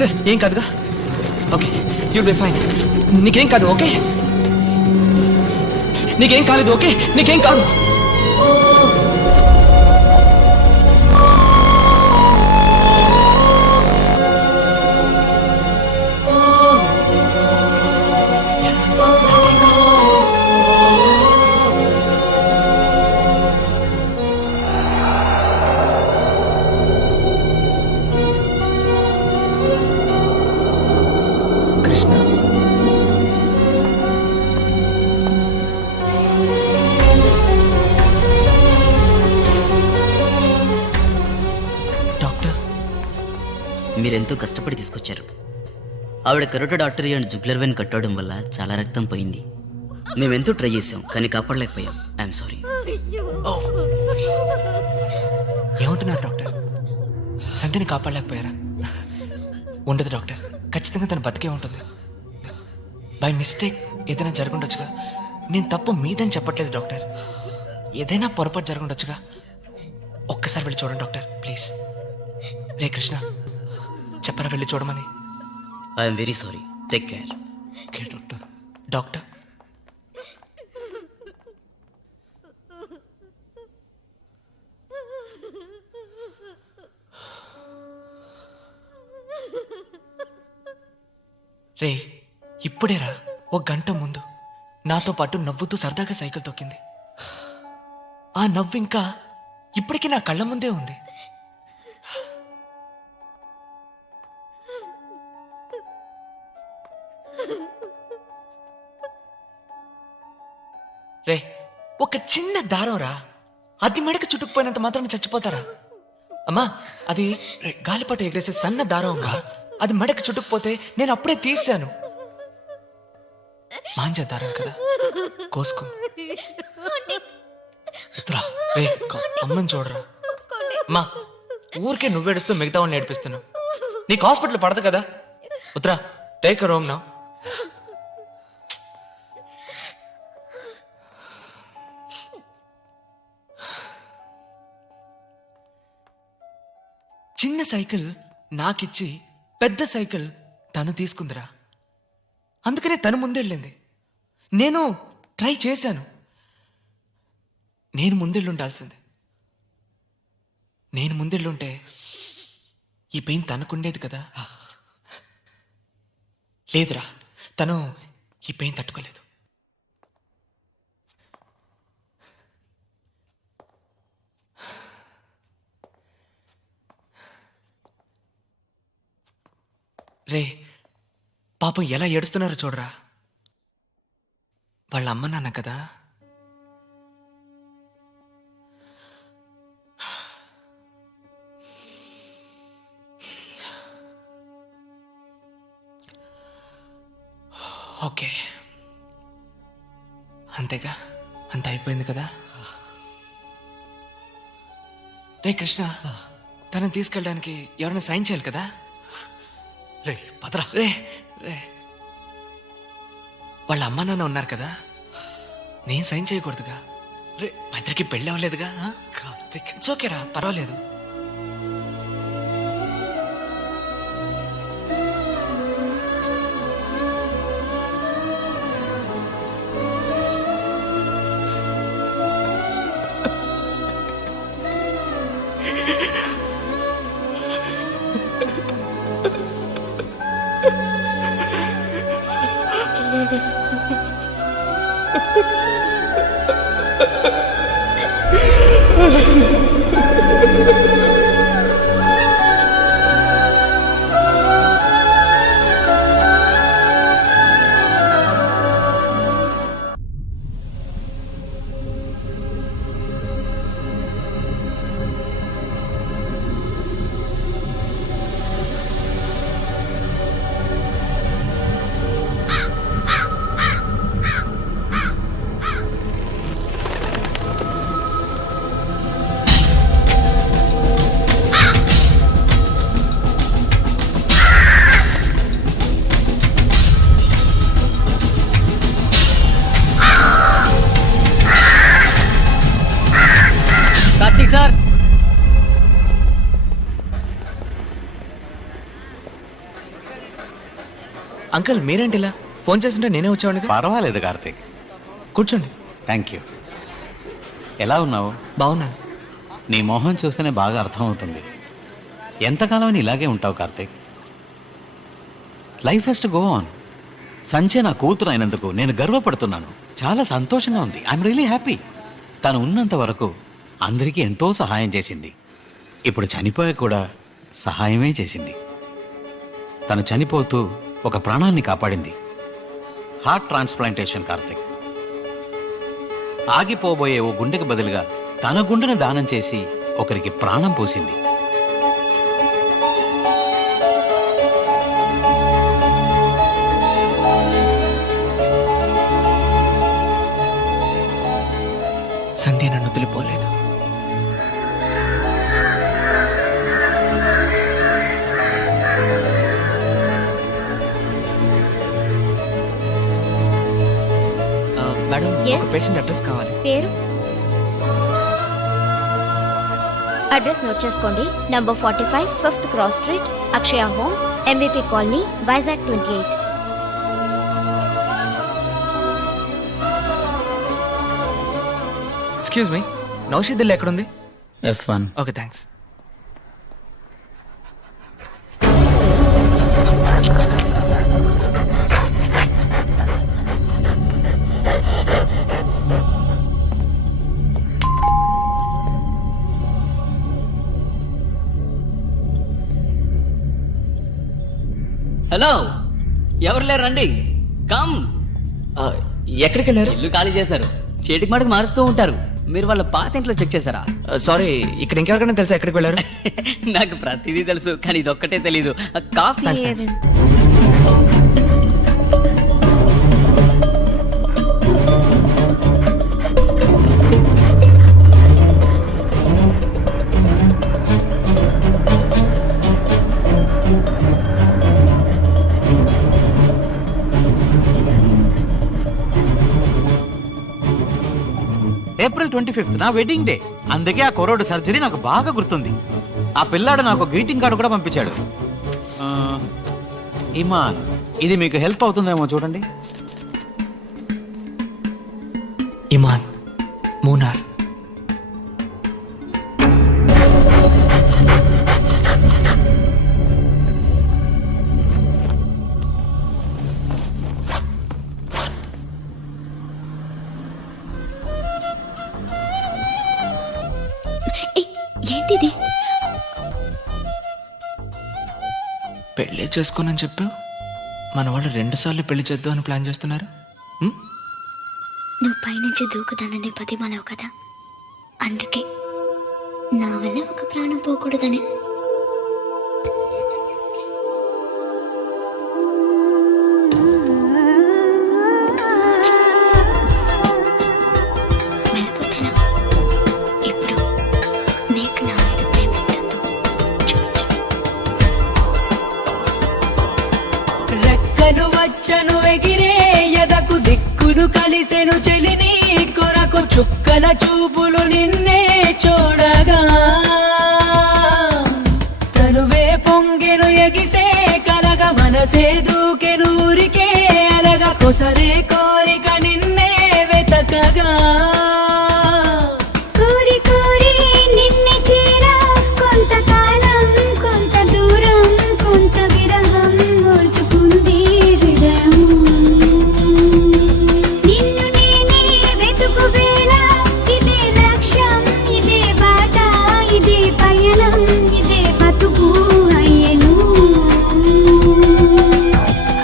Sister ఏం కాదుగా? Okay, you'll be fine. నీకేం కాదు, ఓకే? నీకేం కాలేదు, ఓకే? నీకేం కాదు. కృష్ణ, డాక్టర్ మీరెంతో కష్టపడి తీసుకొచ్చారు. ఆవిడ carotid artery and jugular vein కట్టడం వల్ల చాలా రక్తం పోయింది. మేమెంతో ట్రై చేసాం, కానీ కాపాడలేకపోయాం. I'm sorry. ఏమంటున్నారు డాక్టర్? సంధ్యని కాపాడలేకపోయారా? ఉండదు డాక్టర్, ఖచ్చితంగా తను బతికే ఉంటుంది. బై మిస్టేక్ ఏదైనా జరుగుండొచ్చుగా. నేను తప్పు మీదని చెప్పట్లేదు డాక్టర్. ఏదైనా పొరపాటు జరుగుండొచ్చుగా. ఒక్కసారి వెళ్ళి చూడండి డాక్టర్, ప్లీజ్. రే కృష్ణ, చెప్పరా వెళ్ళి చూడమని. I'm very sorry. Take care. Okay doctor. Doctor, రే ఇప్పుడేరా, ఒక గంట ముందు నాతో పాటు నవ్వుతూ సరదాగా సైకిల్ తొక్కింది. ఆ నవ్వు ఇంకా ఇప్పటికీ నా కళ్ళ ముందే ఉంది. రే ఒక చిన్న దారం రా, అది మెడకు చుట్టుకుపోయినంత మాత్రాన్ని చచ్చిపోతారా? అమ్మా, అది గాలిపట ఎగరేసే సన్న దారం అమ్మా. అది మెడకు చుట్టుకుపోతే నేను అప్పుడే తీసాను. మాంజా దారం కదా, కోసుకో. వద్దురా, రే అమ్మని చూడరా. అమ్మా, ఊరికే నువ్వేడుస్తూ మిగతా వాడిని ఏడిపిస్తున్నావు. నీకు హాస్పిటల్ పడదు కదా. వద్దురా, టేక్ రోమ్ నా. చిన్న సైకిల్ నాకిచ్చి పెద్ద సైకిల్ తను తీసుకుందిరా. అందుకనే తను ముందెళ్ళింది. నేను ట్రై చేశాను. నేను ముందెళ్ళుండాల్సింది. నేను ముందెళ్ళుంటే ఈ పెయిన్ తనకుండేది కదా. లేదురా, తను ఈ పెయిన్ తట్టుకోలేదు. రే పాపం ఎలా ఏడుస్తున్నారో చూడరా. వాళ్ళ అమ్మ నాన్న కదా. ఓకే, అంతేగా, అంత అయిపోయింది కదా. రే కృష్ణ, తనని తీసుకెళ్ళడానికి ఎవరైనా సైన్ చేయాలి కదా. రే పదరా. రే రే వాళ్ళ అమ్మా నాన్న ఉన్నారు కదా, నేను సైన్ చేయకూడదుగా. రే మా ఇద్దరికి పెళ్ళి అవ్వలేదుగా. కార్తిక్, ఇట్స్ ఓకేరా, పర్వాలేదు. అంకుల్ మీరేంటి ఇలా ఫోన్ చేస్తుంటే నేనే వచ్చావాడిగా. పర్వాలేదు కార్తీక్. కూర్చోండి. Thank you. ఎలా ఉన్నావు? బాగున్నాను. నీ మొహం చూస్తేనే బాగా అర్థమవుతుంది. ఎంతకాలం అని ఇలాగే ఉంటావు Karthik? Life has to go on. సంచే నా కూతురు అయినందుకు నేను గర్వపడుతున్నాను. చాలా సంతోషంగా ఉంది. I'm really happy. తను ఉన్నంత వరకు అందరికీ ఎంతో సహాయం చేసింది. ఇప్పుడు చనిపోయాక కూడా సహాయమే చేసింది. తను చనిపోతూ ఒక ప్రాణాన్ని కాపాడింది. Heart transplantation Karthik. ఆగిపోబోయే ఓ గుండెకి బదులుగా తన గుండెను దానం చేసి ఒకరికి ప్రాణం పోసింది. సంధ్య నన్ను వదిలిపోలేదు. Madam, Yes? పేషెంట్ అడ్రస్ కావాలి. పేరు అడ్రస్ నోట్ చేసుకోండి. Number 45 5th cross street, Akshaya homes, MVP colony, Vizag 28. Excuse me, Naushid ఎక్కడుంది? F1. Okay, thanks. హలో, ఎవరు లేరు, రండి. కమ్. ఎక్కడికి వెళ్ళారు? ఇల్లు ఖాళీ చేశారు. చేటికి మాటకు మారుస్తూ ఉంటారు. మీరు వాళ్ళ పాత ఇంట్లో చెక్ చేశారా? సారీ, ఇక్కడ ఇంకెవరికైనా తెలుసా ఎక్కడికి వెళ్ళారు? నాకు ప్రతిదీ తెలుసు, కానీ ఇదొక్కటే తెలీదు. Coffee Thanks, thanks. April 25th నా వెడ్డింగ్ డే. అందుకే ఆ కుర్రోడు సర్జరీ నాకు బాగా గుర్తుంది. ఆ పిల్లాడు నాకు గ్రీటింగ్ కార్డు కూడా పంపించాడు. ఇమాన్, ఇది మీకు హెల్ప్ అవుతుందేమో చూడండి. ఇమాన్, మూనార్. ఏంటిది? పెళ్ళి చేసుకోనని చెప్పావు, మన వాళ్ళు 2 సార్లు పెళ్లి చేద్దాం అని ప్లాన్ చేస్తున్నారు. నువ్వు పైనుంచి దూకుతానని బతిమాలవు కదా, అందుకే నా వల్ల ఒక ప్రాణం పోకూడదని. వెళ్ళిపోతున్నా. ఇప్పుడు నీకు నా మీద ప్రేమ ఉంటుందో చూపించు. రెక్కలు వచ్చను ఎగిరే ఎదకు దిక్కులు కలిసెను చెలిని కొరకు చుక్కల చూపులు నిన్నే చూడగా తనువే పొంగెను ఎగిసే కలగ మనసే దూకెను ఊరికే అలగా కొసరే కోరిక నిన్నే వెతకగా కోరి కోరి నిన్నే చేరా, కొంతకాలం కొంత దూరం కొంత విరహం ఓర్చుకుంది హృదయం. నిన్ను నేనే వెతుకు వేళ, ఇదే లక్ష్యం, ఇదే బాట, ఇదే పయనం, ఇదే బతుకు అయ్యెను.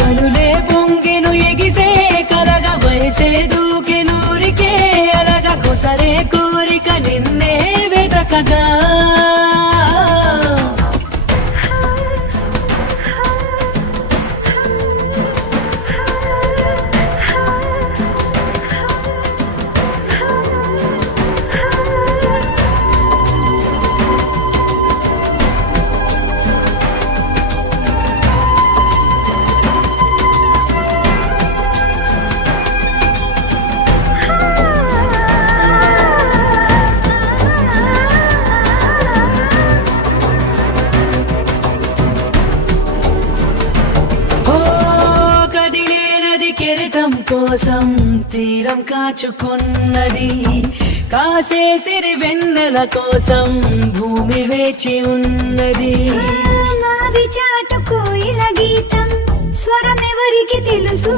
కనులే పొంగెను ఎగిసే కలగ వయసే దూకెను ఊరికే అలగా కొసరే కోరిక నిన్నే వెతకగా కోసం తీరం కాచుకున్నది, కాసేసిరి వెన్నెల కోసం భూమి వేచి ఉన్నది. నాది చాటు కోయిల గీతం స్వరమెవరికి తెలుసు,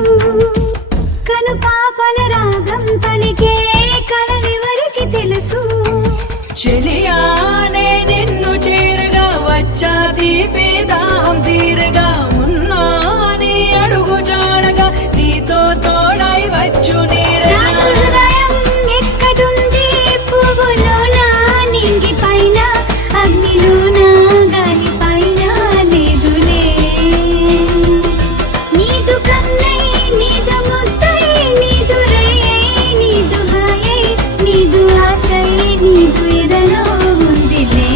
కను పాపల రాగం పలికే కలలెవరికి తెలుసు. చెలియానే నిన్ను చేరగా వచ్చా తీపి దాహం తీరగా, ఉన్నా నీ అడుగు జాడగా నీతో తోడై వచ్చు నా నీడగా. హృదయం ఎక్కడుంది, పువ్వులోనా నింగి పైన, అగ్నిలోనా గాలి పైన లేదులే. నీదు కన్నై నీదు ముద్దై నీదు రేయై నీదు హాయై నీదు ఆశై నీదు ఎదలో ఉందిలే.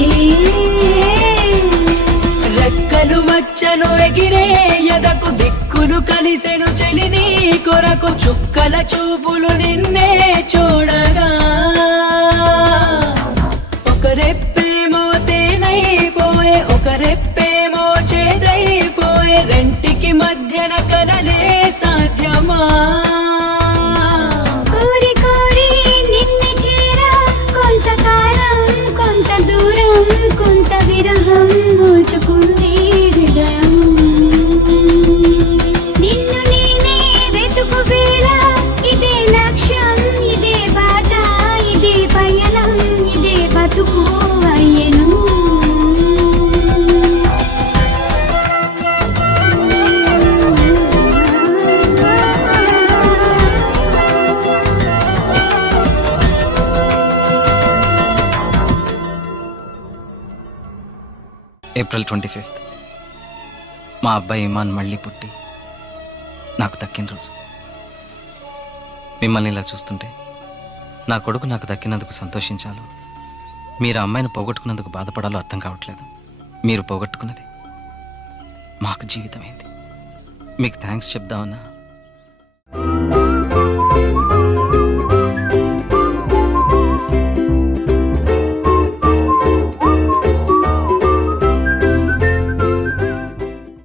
రెక్కలు వచ్చను ఎగిరే ఎదకు దిక్కులు కలిసెను చెలిని కొరకు, చుక్కల చూపులు నిన్నే చూడగా. ఒక రెప్పేమో తేనైపోయే, ఒక రెప్పేమో చేదైపోయే, రెంటికి మధ్యన కలలే సాధ్యమా. కోరి కోరి నిన్ను చేరా, కొంతకాలం కొంత దూరం కొంత విరహం నోచుకుంది హృదయం. నిన్ను నేనే వెతుకు వేళ, ఇదే లక్ష్యం ఇదే బాట ఇదే పయనం ఇదే బతుకు అయ్యెను. ఏప్రిల్ 25th మా అబ్బాయి ఇమాన్ మళ్ళీ పుట్టి నాకు దక్కిన రోజు. మిమ్మల్ని ఇలా చూస్తుంటే నా కొడుకు నాకు దక్కినందుకు సంతోషించాలో, మీరు ఆ అమ్మాయిని పోగొట్టుకున్నందుకు బాధపడాలో అర్థం కావట్లేదు. మీరు పోగొట్టుకున్నది మాకు జీవితమైంది. మీకు థ్యాంక్స్ చెప్దామన్నా